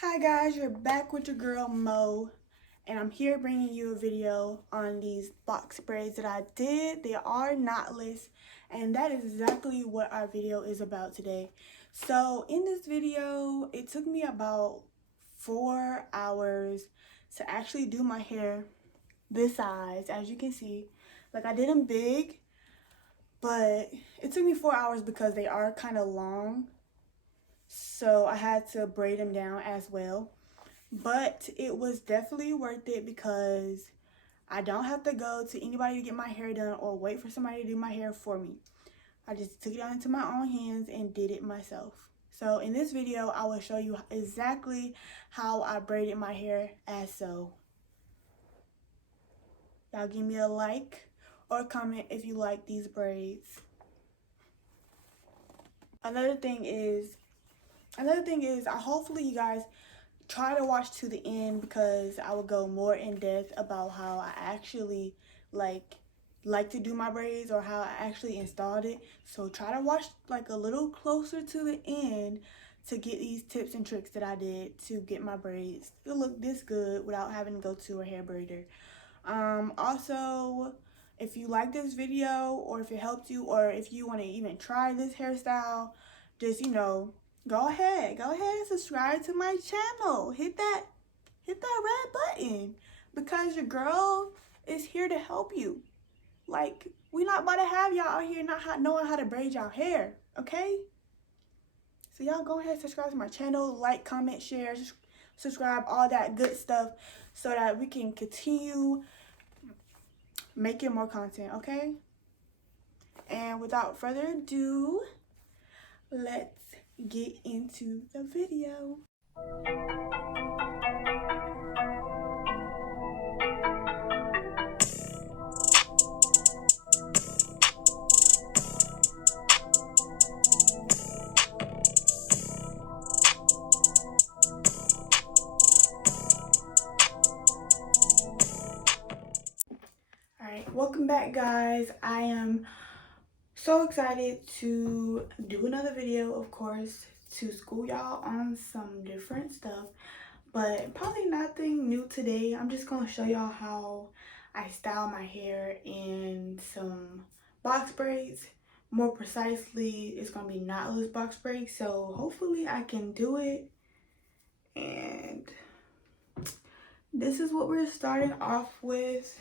Hi guys, you're back with your girl Mo, and I'm here bringing you a video on these box braids that I did. They are knotless, and that is exactly what our video is about today. So in this video, it took me about 4 hours to actually do my hair this size. As you can see, like I did them big, but it took me 4 hours because they are kind of long. So I had to braid them down as well. But it was definitely worth it because I don't have to go to anybody to get my hair done or wait for somebody to do my hair for me. I just took it out into my own hands and did it myself. So in this video, I will show you exactly how I braided my hair as so. Y'all give me a like or comment if you like these braids. Another thing is, hopefully you guys try to watch to the end because I will go more in depth about how I actually like to do my braids or how I actually installed it. So try to watch like a little closer to the end to get these tips and tricks that I did to get my braids to look this good without having to go to a hair braider. Also, if you like this video or if it helped you or if you want to even try this hairstyle, just go ahead and subscribe to my channel. Hit that red button because your girl is here to help you. Like, we not about to have y'all out here not knowing how to braid y'all hair, okay? So y'all go ahead and subscribe to my channel, like, comment, share, subscribe, all that good stuff so that we can continue making more content, okay? And without further ado, let's get into the video. Alright, welcome back guys. I am so excited to do another video, of course, to school y'all on some different stuff, but probably nothing new today. I'm just gonna show y'all how I style my hair in some box braids. More precisely, it's gonna be knotless box braids, so hopefully I can do it. And this is what we're starting off with.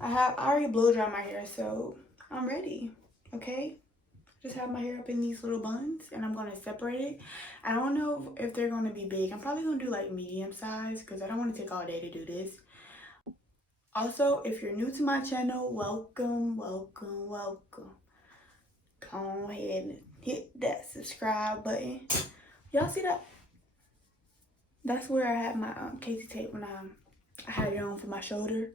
I already blow dry my hair, so I'm ready. Okay, just have my hair up in these little buns and I'm going to separate it. I don't know if they're going to be big. I'm probably going to do like medium size because I don't want to take all day to do this. Also, if you're new to my channel, welcome. Go ahead and hit that subscribe button. Y'all see that? That's where I had my Casey tape when I had it on for my shoulder.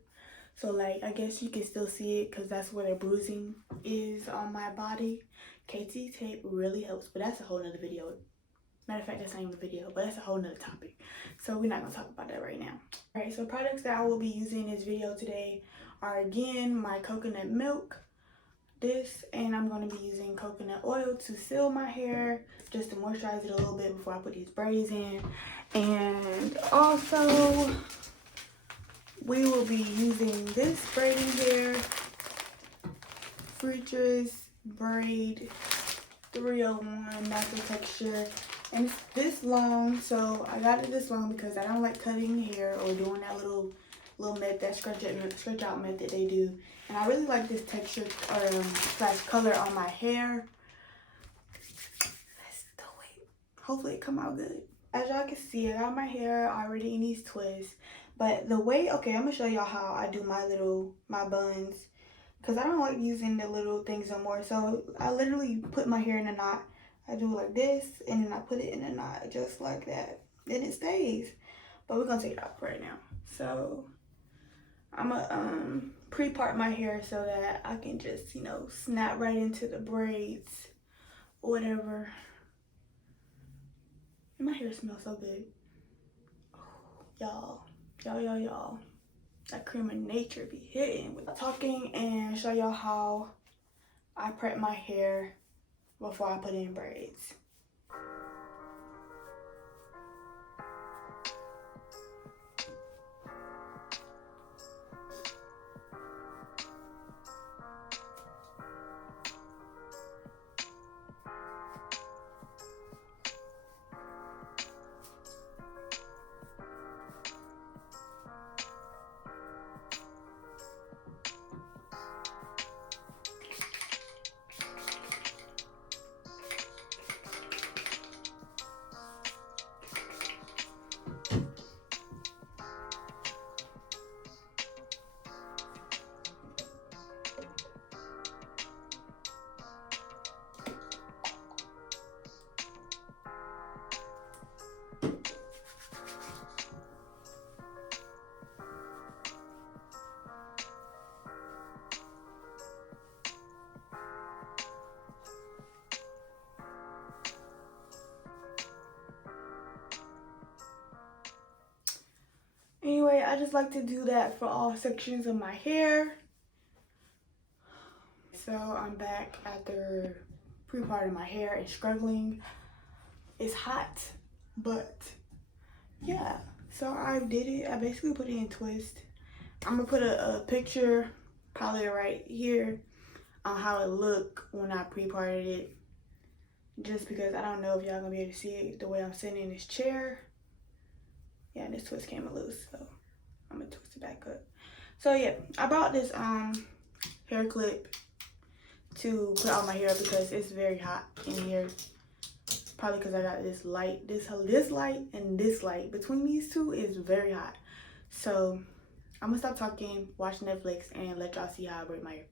So like, I guess you can still see it because that's where the bruising is on my body. KT tape really helps, but that's a whole nother video. Matter of fact, that's not even a video, but that's a whole nother topic. So we're not gonna talk about that right now. All right, so products that I will be using in this video today are again, my coconut milk, and I'm gonna be using coconut oil to seal my hair, just to moisturize it a little bit before I put these braids in. And also, we will be using this braiding hair, Freacher's Braid 301 natural texture, and it's this long. So I got it this long because I don't like cutting hair or doing that little method, that stretch out method they do. And I really like this texture slash color on my hair. Let's do it. Hopefully it come out good. As y'all can see, I got my hair already in these twists. But the way, okay, I'm gonna show y'all how I do my buns, because I don't like using the little things no more. So I literally put my hair in a knot. I do it like this, and then I put it in a knot just like that. Then it stays. But we're gonna take it off right now. So I'm gonna pre-part my hair so that I can just, snap right into the braids or whatever. And my hair smells so good. Y'all. That cream of nature be hitting with talking, and show y'all how I prep my hair before I put in braids. yeah, I just like to do that for all sections of my hair. So I'm back after pre-parting my hair and struggling. It's hot, but yeah. So I did it. I basically put it in twist. I'm gonna put a picture probably right here on how it looked when I pre-parted it. Just because I don't know if y'all gonna be able to see it the way I'm sitting in this chair. Yeah, this twist came loose, so I'm gonna twist it back up. So yeah, I bought this hair clip to put on my hair because it's very hot in here. Probably because I got this light, this light and this light. Between these two is very hot. So I'm gonna stop talking, watch Netflix, and let y'all see how I braid my hair.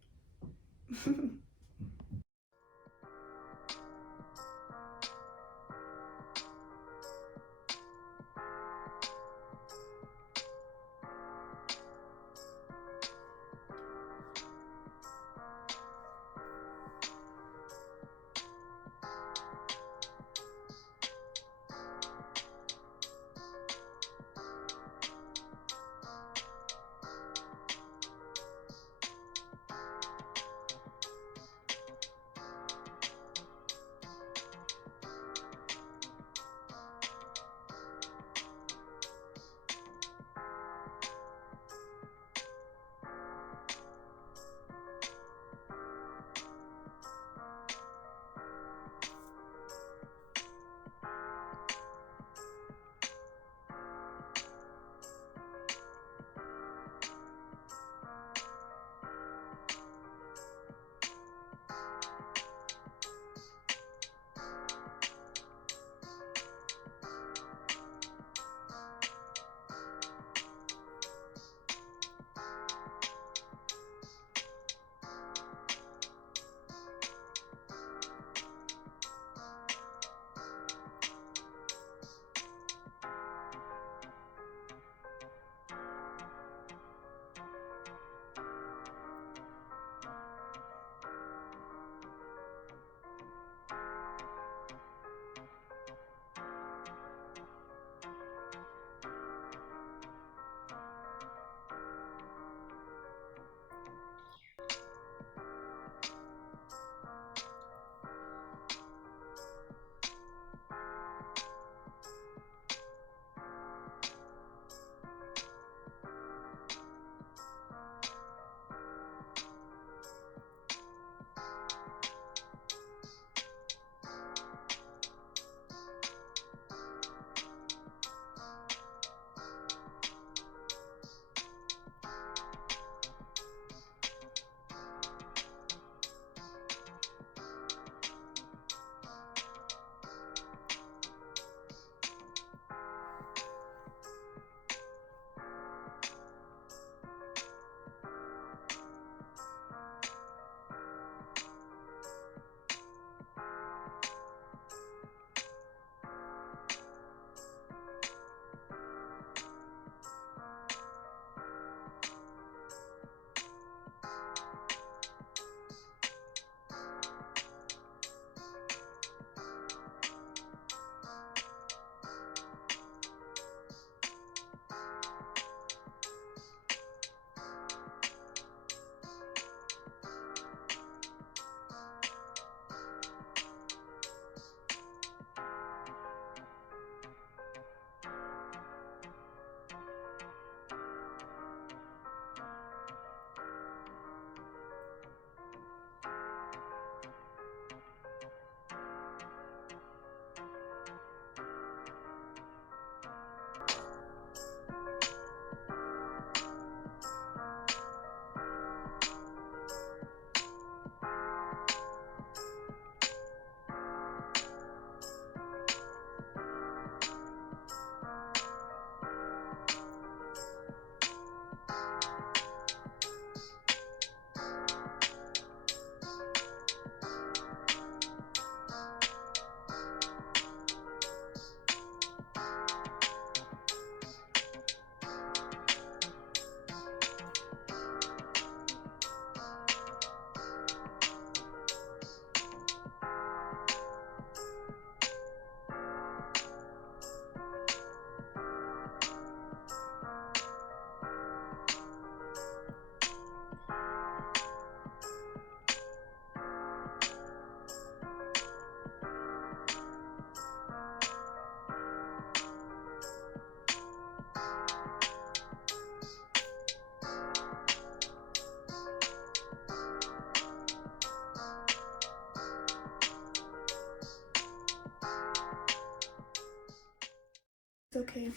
Okay,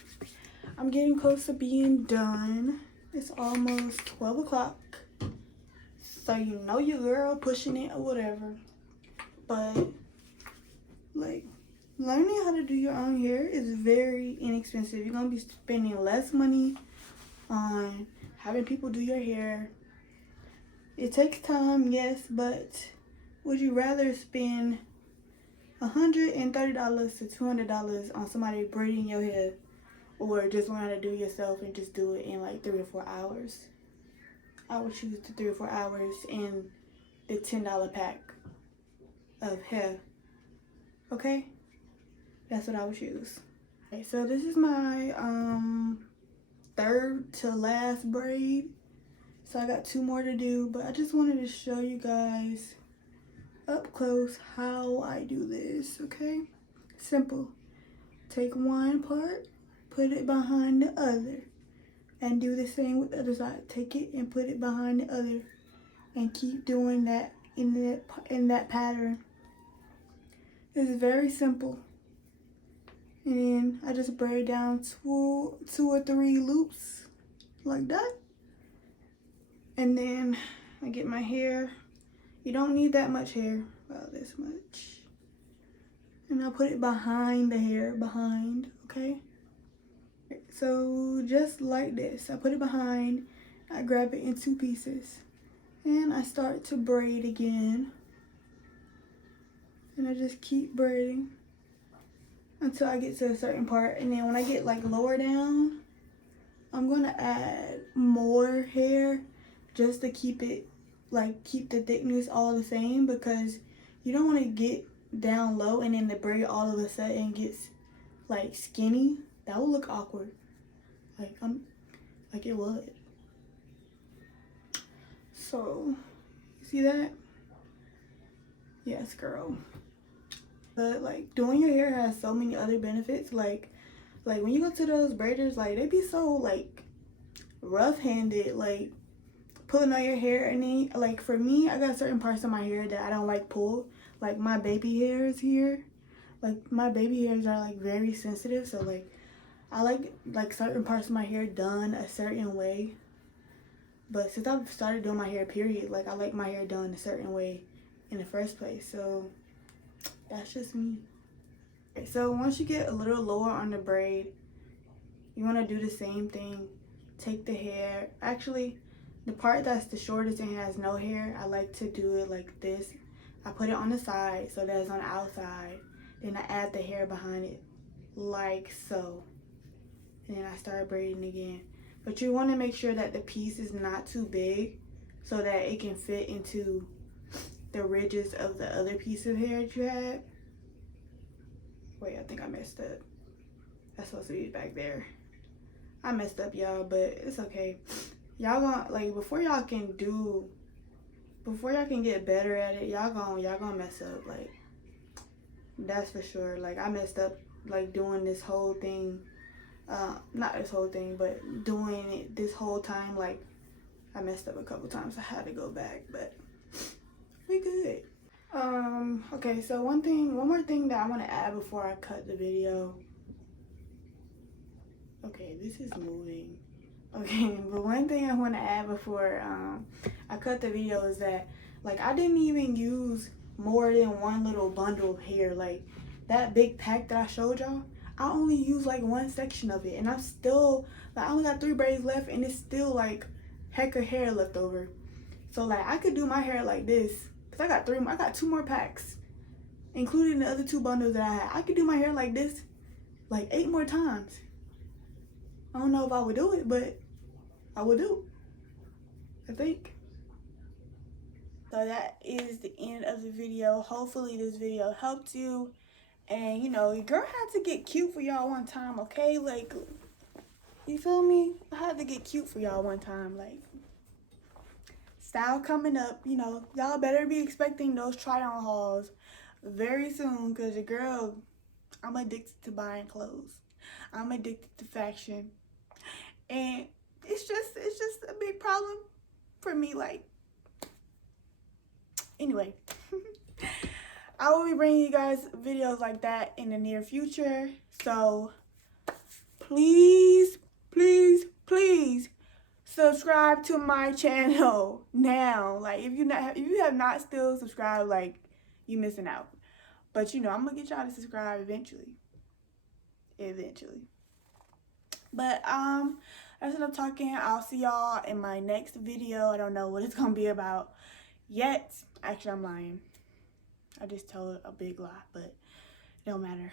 I'm getting close to being done. It's almost 12 o'clock. So you know your girl pushing it or whatever. But like, learning how to do your own hair is very inexpensive. You're gonna be spending less money on having people do your hair. It takes time, yes, but would you rather spend $130 to $200 on somebody braiding your hair, or just learn how to do it yourself and just do it in like 3 or 4 hours? I would choose the 3 or 4 hours in the $10 pack of hair. Okay, that's what I would choose. Okay, so this is my third to last braid. So I got 2 more to do, but I just wanted to show you guys up close how I do this, okay? Simple. Take one part, put it behind the other, and do the same with the other side. Take it and put it behind the other, and keep doing that in that pattern. It's very simple. And then I just braid down two or 3 loops like that. And then I get my hair. You don't need that much hair, about this much. And I'll put it behind the hair, behind, okay? So just like this, I put it behind, I grab it in 2 pieces, and I start to braid again. And I just keep braiding until I get to a certain part. And then when I get like lower down, I'm gonna add more hair just to keep it, like keep the thickness all the same, because you don't want to get down low and then the braid all of a sudden gets like skinny. That would look awkward. Like it would. So, see that? Yes, girl. But like doing your hair has so many other benefits. Like when you go to those braiders, like they be so like rough-handed, like pulling on your hair. And then like for me, I got certain parts of my hair that I don't like pulled. Like my baby hairs here, like my baby hairs are like very sensitive, so like I like certain parts of my hair done a certain way. But since I've started doing my hair, period, like I like my hair done a certain way in the first place. So that's just me. Okay, so once you get a little lower on the braid, you want to do the same thing. Take the hair, actually the part that's the shortest and has no hair, I like to do it like this. I put it on the side so that's on the outside. Then I add the hair behind it like so. And then I start braiding again. But you want to make sure that the piece is not too big so that it can fit into the ridges of the other piece of hair that you had. Wait, I think I messed up. That's supposed to be back there. I messed up, y'all, but it's okay. Y'all gonna, like, before y'all can get better at it, y'all gonna mess up, like, that's for sure. Like, I messed up, like, doing this whole thing, not this whole thing, but doing it this whole time. Like, I messed up a couple times. I had to go back, but we good. Okay, so one more thing that I want to add before I cut the video. Okay, this is moving. Okay, but one thing I want to add before I cut the video is that, like, I didn't even use more than one little bundle of hair. Like, that big pack that I showed y'all, I only used like one section of it, and I'm still, like, I only got 3 braids left, and it's still like heck of hair left over. So like I could do my hair like this, because I got 2 more packs, including the other 2 bundles that I had. I could do my hair like this like 8 more times. I don't know if I would do it, but I would do, I think. So that is the end of the video. Hopefully this video helped you. And you know, your girl had to get cute for y'all one time, okay? Like, you feel me? I had to get cute for y'all one time. Like, style coming up, you know. Y'all better be expecting those try-on hauls very soon, because your girl, I'm addicted to buying clothes. I'm addicted to fashion. And it's just a big problem for me. Like, anyway. I will be bringing you guys videos like that in the near future. So please, please, please subscribe to my channel now. Like, if you have not still subscribed, like, you missing out. But you know, I'm gonna get y'all to subscribe eventually. But that's enough talking. I'll see y'all in my next video. I don't know what it's gonna be about yet. Actually, I'm lying. I just told a big lie, but it don't matter.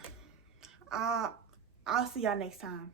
I'll see y'all next time.